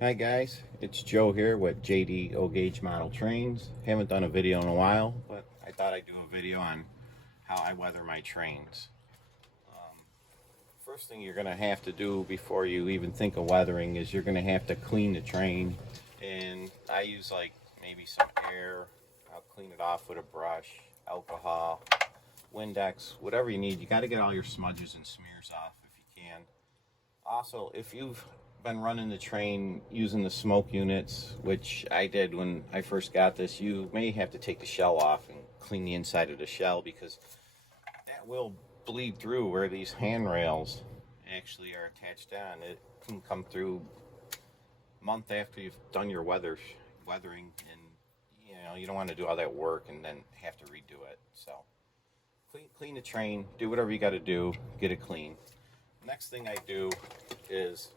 Hi guys, it's Joe here with JD O-Gauge Model Trains. Haven't done a video in a while, but I thought I'd do a video on how I weather my trains. First thing you're going to have to do before you even think of weathering is you're going to have to clean the train. And I use like maybe some air. I'll clean it off with a brush, alcohol, Windex, whatever you need. You got to get all your smudges and smears off if you can. Also, if you've been running the train using the smoke units, which I did when I first got this, you may have to take the shell off and clean the inside of the shell because that will bleed through where these handrails actually are attached on. It can come through a month after you've done your weathering, and you don't want to do all that work and then have to redo it. So clean the train, do whatever you got to do, get it clean. Next thing I do is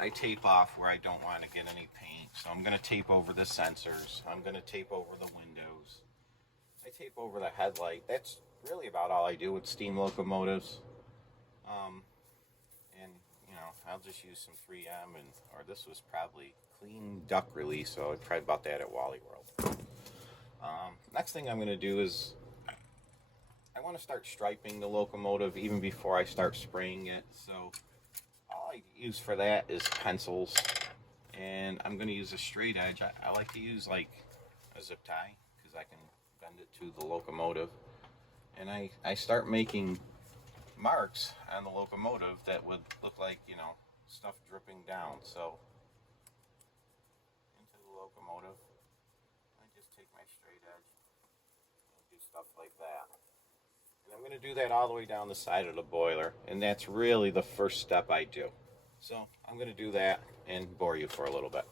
I tape off where I don't want to get any paint. So I'm going to tape over the sensors. I'm going to tape over the windows. I tape over the headlight. That's really about all I do with steam locomotives. I'll just use some 3M, or this was probably clean duct release, so I tried about that at Wally World. Next thing I'm going to do is I want to start striping the locomotive even before I start spraying it. So all I use for that is pencils, and I'm going to use a straight edge. I like to use like a zip tie because I can bend it to the locomotive, and I start making marks on the locomotive that would look like stuff dripping down. So into the locomotive I just take my straight edge and do stuff like that. And I'm going to do that all the way down the side of the boiler, and that's really the first step I do. So I'm going to do that and bore you for a little bit.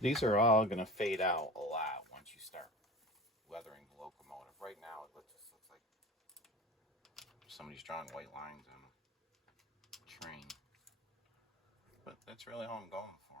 These are all going to fade out a lot once you start weathering the locomotive. Right now it just looks like somebody's drawing white lines on a train. But that's really all I'm going for.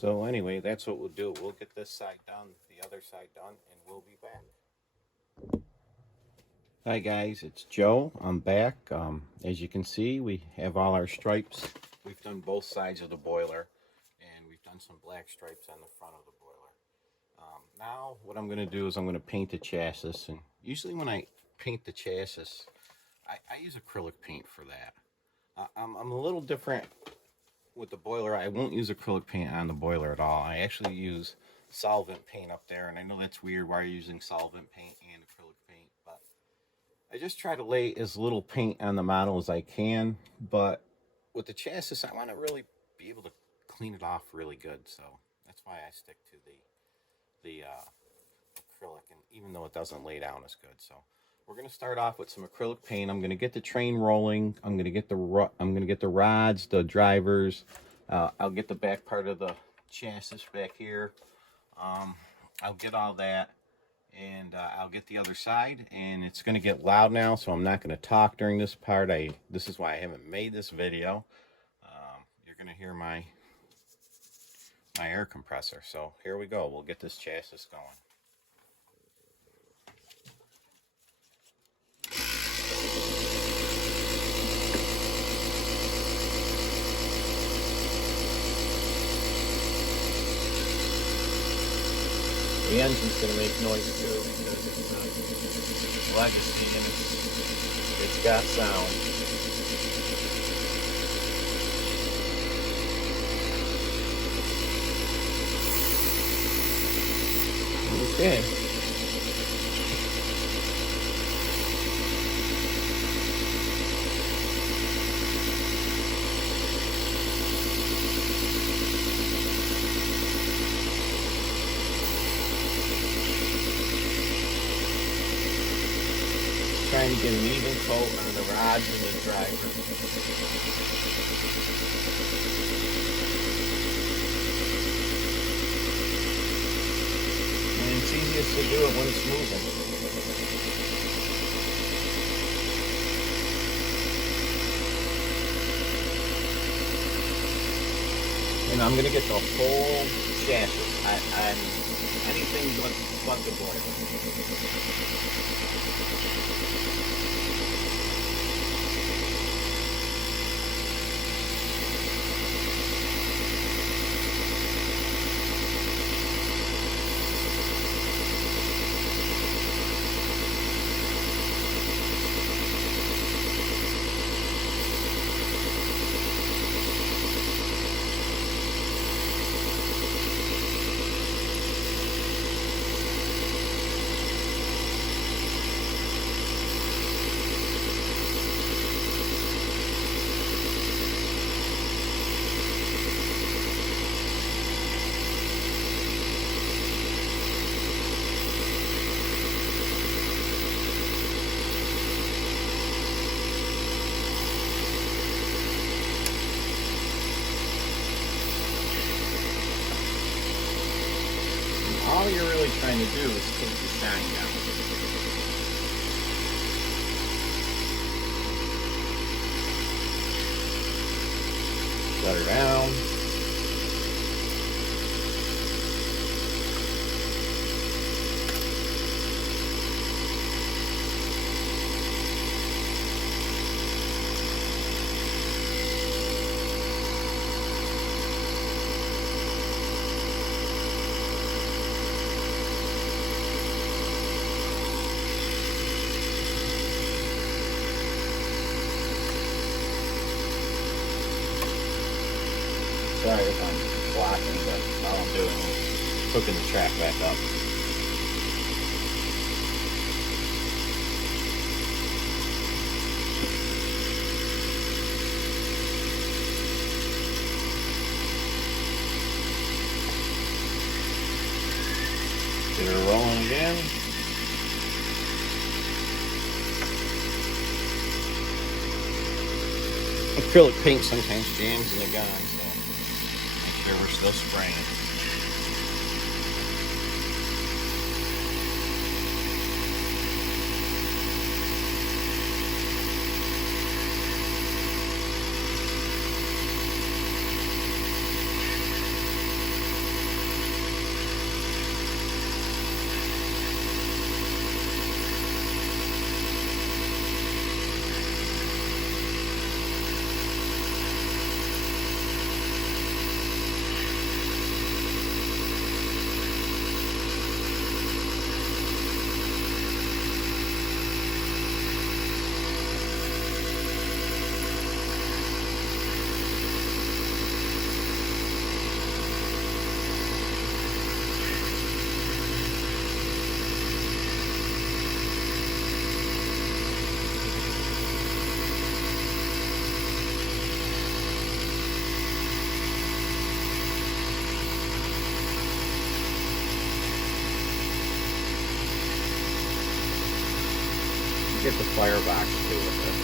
So anyway, that's what we'll do. We'll get this side done, the other side done, and we'll be back. Hi guys, it's Joe. I'm back. As you can see, we have all our stripes. We've done both sides of the boiler, and we've done some black stripes on the front of the boiler. Now what I'm going to do is I'm going to paint the chassis, and usually when I paint the chassis, I use acrylic paint for that. I'm a little different with the boiler. I won't use acrylic paint on the boiler at all. I actually use solvent paint up there, and I know that's weird why you're using solvent paint and acrylic paint, but I just try to lay as little paint on the model as I can. But with the chassis, I want to really be able to clean it off really good, so that's why I stick to the acrylic, and even though it doesn't lay down as good. So we're going to start off with some acrylic paint. I'm going to get the train rolling. I'm going to get the rods, the drivers. I'll get the back part of the chassis back here. I'll get all that, and I'll get the other side. And it's going to get loud now, so I'm not going to talk during this part. This is why I haven't made this video. You're going to hear my air compressor. So here we go. We'll get this chassis going. The engine's going to make noise too because it's legacy and it's got sound. Okay. Trying to get an even coat on the rods and the driver. And it's easiest to do it when it's moving. And I'm going to get the whole chassis. I'm anything but the boiler. All you're really trying to do is take the shine down. Let her down. Sorry if I'm blocking, but all I'm doing is hooking the track back up. Get her rolling again. Acrylic paint sometimes jams in the gun, so make sure we're still spraying. hit the firebox too with it.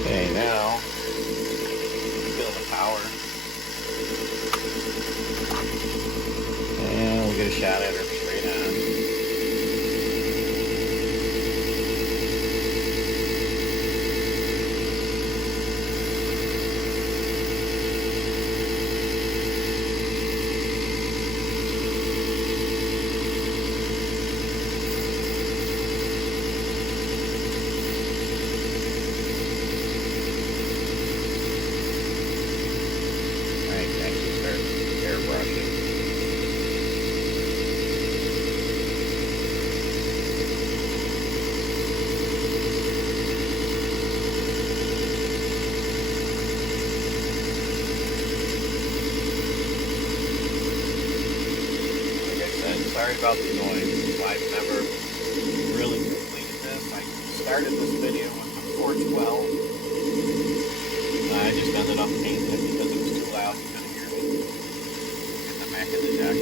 Okay, now feel the power, and we'll get a shot at her straight on. Sorry about the noise. I've never really completed this. I started this video with the 412. I just ended up painting it because it was too loud. You couldn't hear me. Get the back of the deck.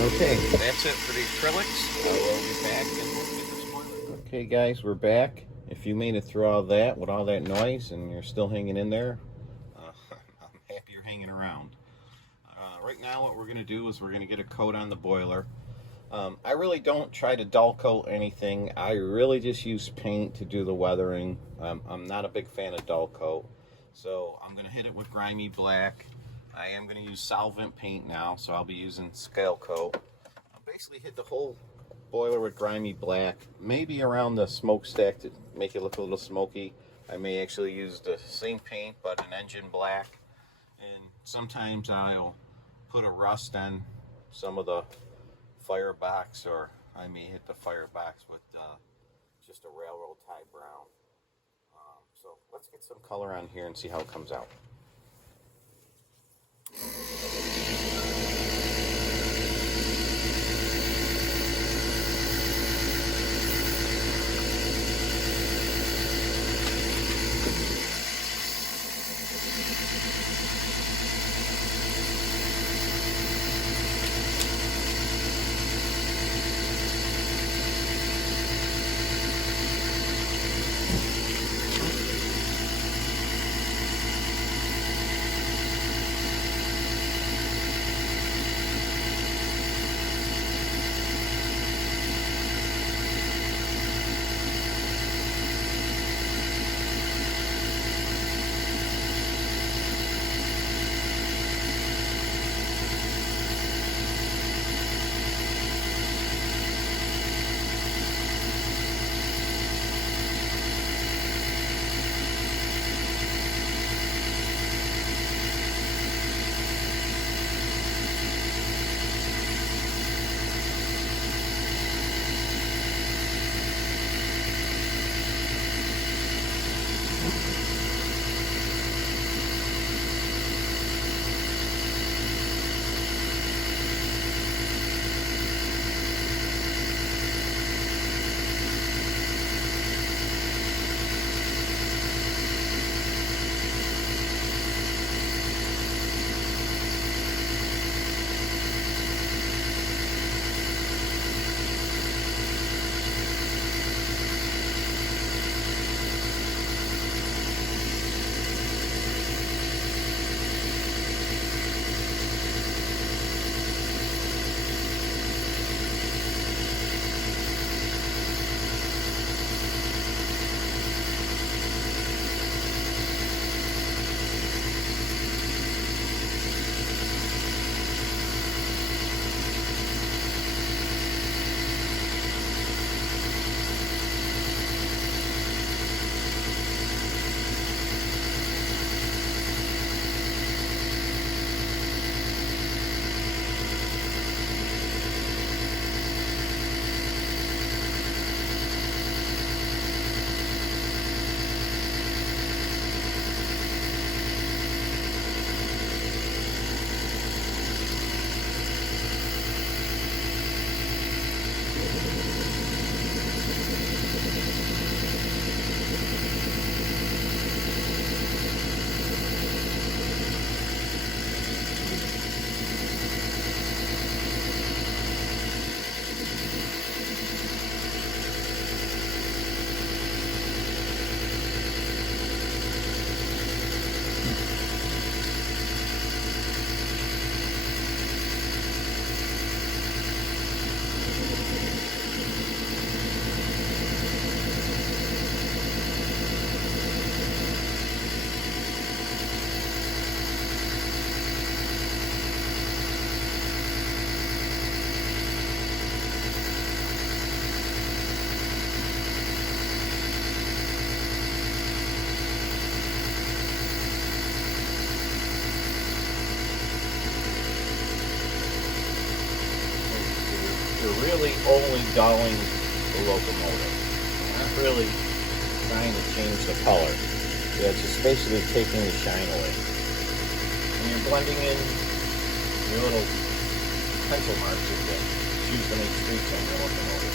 Okay, that's it for the acrylics. I will be back and we'll get the spoiler. Okay guys, we're back. If you made it through all that with all that noise and you're still hanging in there, I'm happy you're hanging around. Right now what we're going to do is we're going to get a coat on the boiler. I really don't try to dull coat anything. I really just use paint to do the weathering. I'm not a big fan of dull coat. So I'm going to hit it with grimy black. I am going to use solvent paint now, so I'll be using scale coat. I'll basically hit the whole boiler with grimy black, maybe around the smokestack to make it look a little smoky. I may actually use the same paint but an engine black, and sometimes I'll put a rust on some of the firebox, or I may hit the firebox with just a railroad tie brown. So let's get some color on here and see how it comes out. you're really only dulling the locomotive. You're not really trying to change the color. Yeah, it's just basically taking the shine away. And you're blending in your little pencil marks that you choose to make streaks on your locomotive.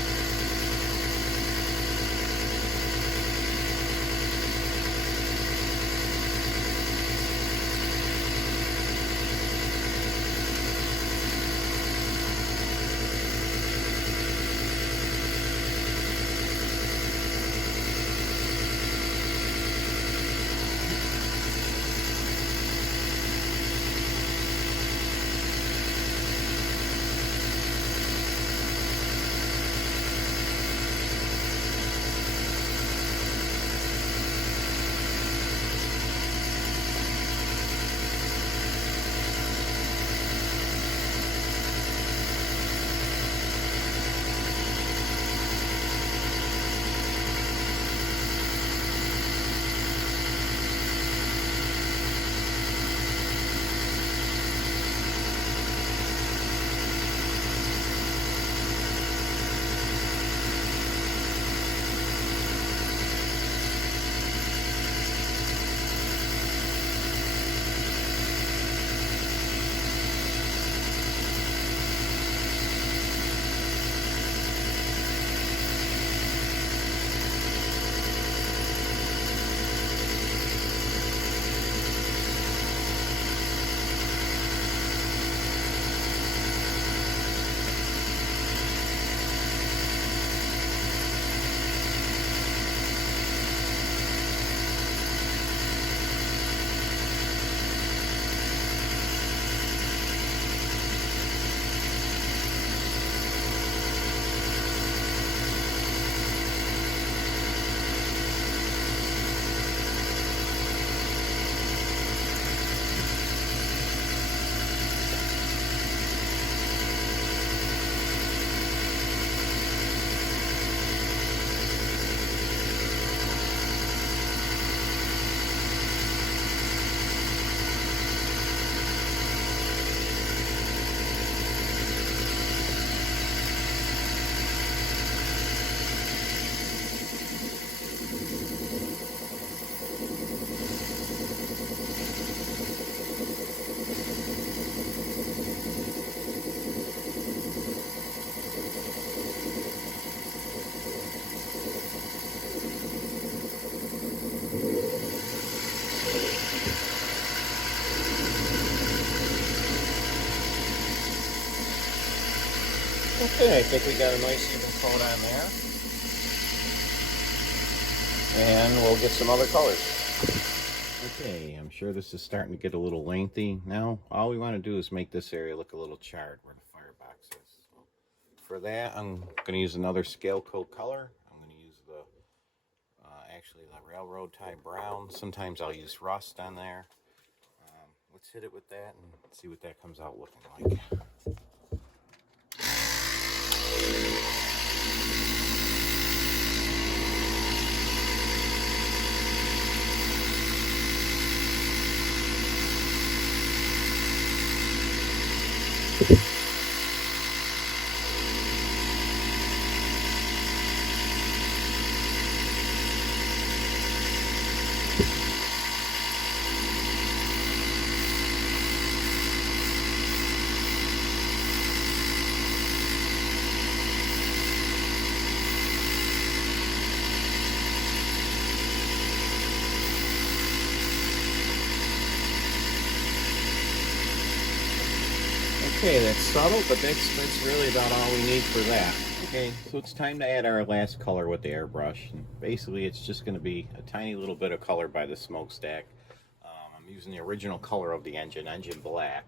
Okay, I think we got a nice even coat on there. And we'll get some other colors. Okay, I'm sure this is starting to get a little lengthy. Now, all we want to do is make this area look a little charred where the firebox is. So for that, I'm going to use another scale coat color. I'm going to use actually the railroad tie brown. Sometimes I'll use rust on there. Let's hit it with that and see what that comes out looking like. Okay, that's subtle, but that's really about all we need for that. Okay, so it's time to add our last color with the airbrush. And basically, it's just going to be a tiny little bit of color by the smokestack. I'm using the original color of the engine black.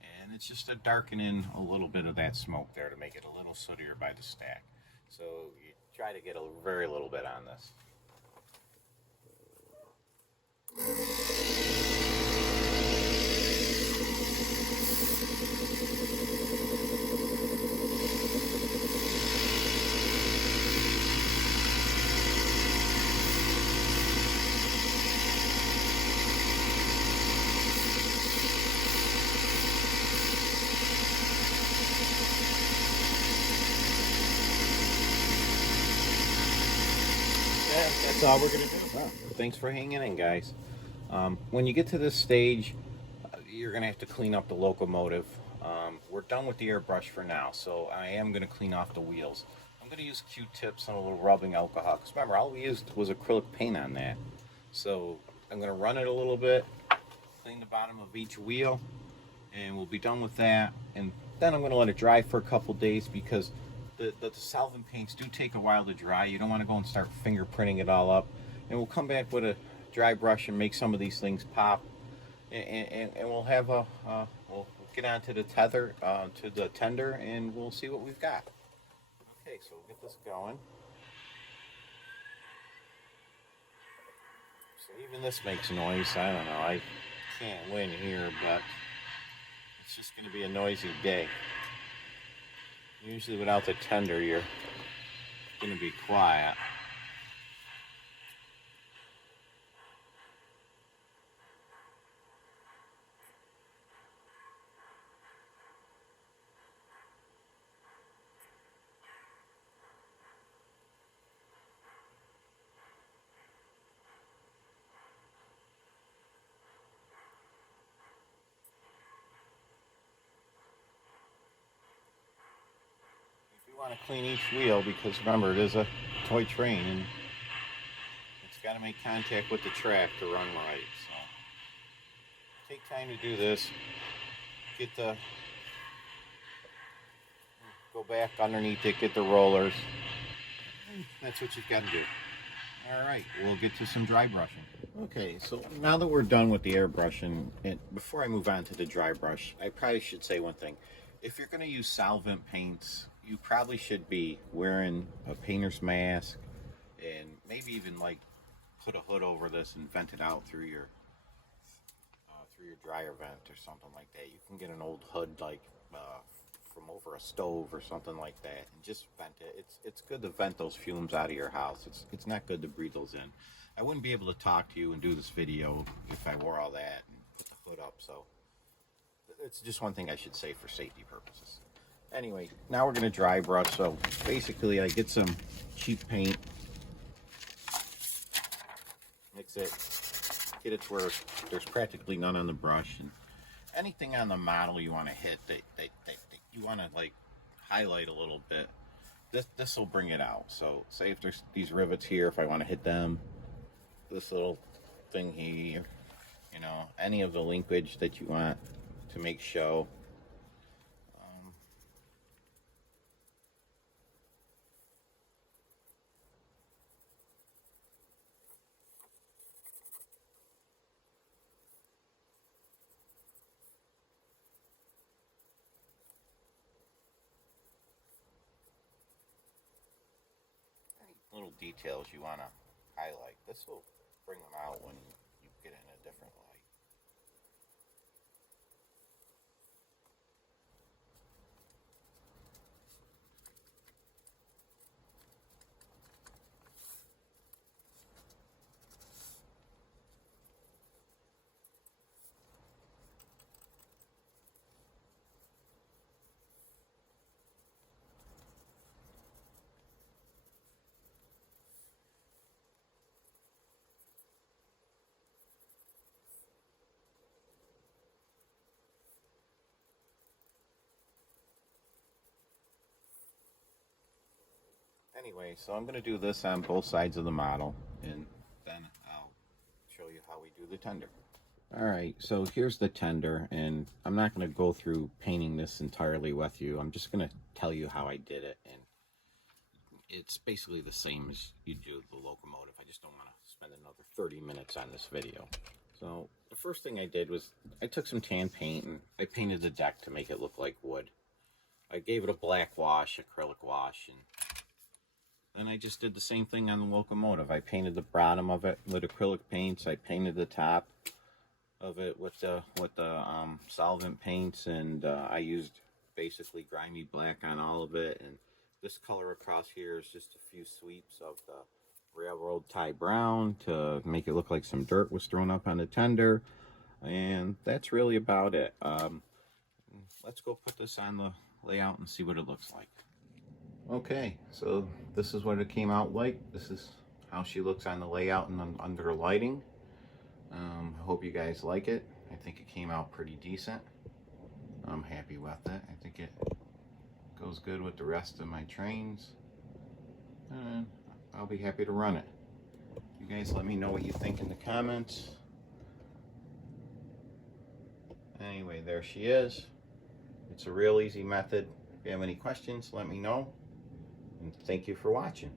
And it's just to darken in a little bit of that smoke there to make it a little sootier by the stack. So you try to get a very little bit on this. that's all we're gonna do. Well, thanks for hanging in, guys. When you get to this stage, you're gonna have to clean up the locomotive. We're done with the airbrush for now, so I am gonna clean off the wheels. I'm gonna use Q-tips and a little rubbing alcohol. Cause remember, all we used was acrylic paint on that. So I'm gonna run it a little bit, clean the bottom of each wheel, and we'll be done with that. And then I'm gonna let it dry for a couple days because the solvent paints do take a while to dry. You don't want to go and start fingerprinting it all up. And we'll come back with a dry brush and make some of these things pop. And we'll have we'll get on to the to the tender, and we'll see what we've got. Okay, so we'll get this going. So even this makes noise. I don't know. I can't win here, but it's just going to be a noisy day. Usually without the tender, you're going to be quiet. You want to clean each wheel because remember, it is a toy train and it's got to make contact with the track to run right. So take time to do this. Go back underneath it, get the rollers. That's what you've got to do. All right, we'll get to some dry brushing. Okay, so now that we're done with the airbrushing, and before I move on to the dry brush, I probably should say one thing. If you're going to use solvent paints, you probably should be wearing a painter's mask and maybe even like put a hood over this and vent it out through your dryer vent or something like that. You can get an old hood like from over a stove or something like that and just vent it. It's good to vent those fumes out of your house. It's not good to breathe those in. I wouldn't be able to talk to you and do this video if I wore all that and put the hood up, so it's just one thing I should say for safety purposes. Anyway, now we're going to dry brush. So basically I get some cheap paint, mix it, get it to where there's practically none on the brush, and anything on the model you want to hit that you want to like highlight a little bit, this will bring it out. So say if there's these rivets here, if I want to hit them, this little thing here, you know, any of the linkage that you want to make show. Little details you want to highlight. This will bring them out when you get in a different light. Anyway, so I'm going to do this on both sides of the model, and then I'll show you how we do the tender. Alright, so here's the tender, and I'm not going to go through painting this entirely with you. I'm just going to tell you how I did it, and it's basically the same as you do the locomotive. I just don't want to spend another 30 minutes on this video. So the first thing I did was I took some tan paint and I painted the deck to make it look like wood. I gave it a black wash, acrylic wash, and then I just did the same thing on the locomotive. I painted the bottom of it with acrylic paints. I painted the top of it with the solvent paints, and I used basically grimy black on all of it. And this color across here is just a few sweeps of the railroad tie brown to make it look like some dirt was thrown up on the tender. And that's really about it. Let's go put this on the layout and see what it looks like. Okay, so this is what it came out like. This is how she looks on the layout and under lighting. I hope you guys like it. I think it came out pretty decent. I'm happy with it. I think it goes good with the rest of my trains. And I'll be happy to run it. You guys let me know what you think in the comments. Anyway, there she is. It's a real easy method. If you have any questions, let me know. And thank you for watching.